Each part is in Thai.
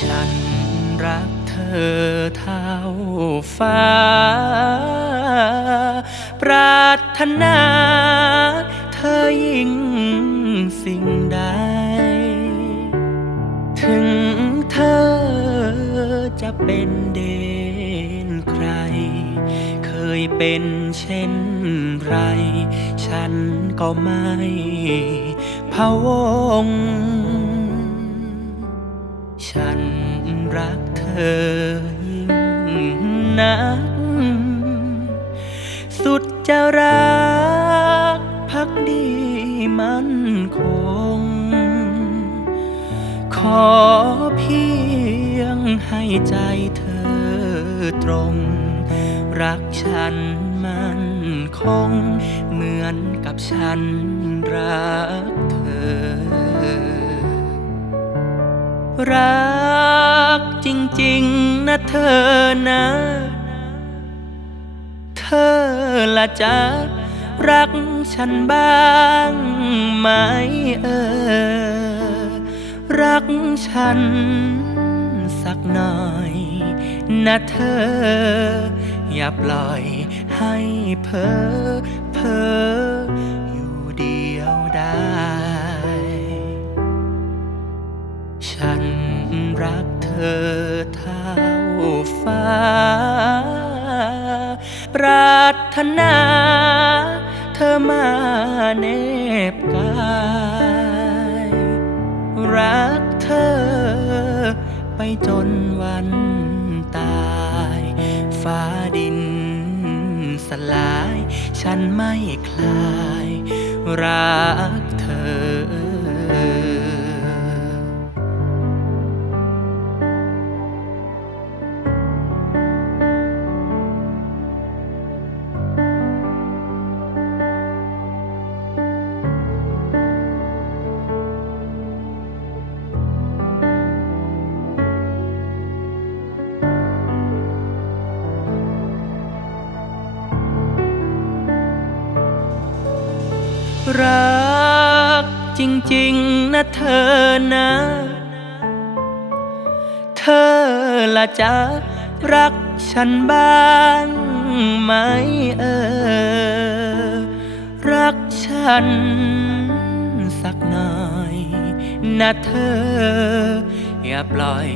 ฉันรักเธอเท่าฟ้า ปรารถนา เธอยิ่งสิ่งใด ถึงเธอจะเป็นเดนใคร เคยเป็นเช่นไร ฉันก็ไม่พะวง ฉันรักเธอยิ่งนัก สุดจะรักพักดีมันคง ขอเพียงให้ใจเธอตรง รักฉันมันคง เหมือนกับฉันรักเธอ รักจริงๆนะเธอนะ เธอละจะรักฉันบ้างไหมเออ รักฉันสักหน่อย นะเธอ อย่าปล่อยให้เพ้อเพ้อ อเท่าฟ้า ปรารถนา เธอมาเนบกาย รักเธอ ไปจนวันตาย ฟ้าดินสลาย ฉันไม่คลาย รักเธอ รักจริงๆนะเธอนะ เธอละจะรักฉันบ้างไหมเออ รักฉันสักหน่อยนะเธอ อย่าปล่อย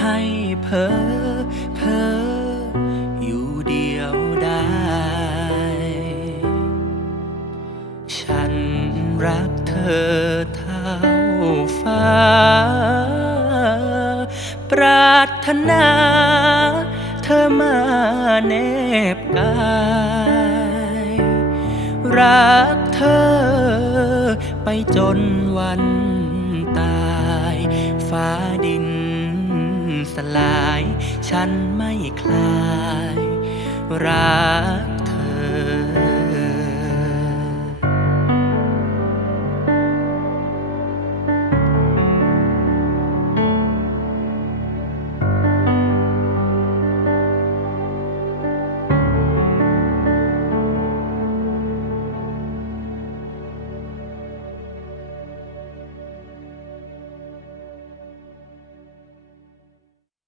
ให้เพ้อเพ้ออยู่เดียวได้ฉัน รักเธอเท่าฟ้า ปรารถนา เธอมาเนบกาย รักเธอ ไปจนวันตาย ฟ้าดินสลาย ฉันไม่คลาย รักเธอ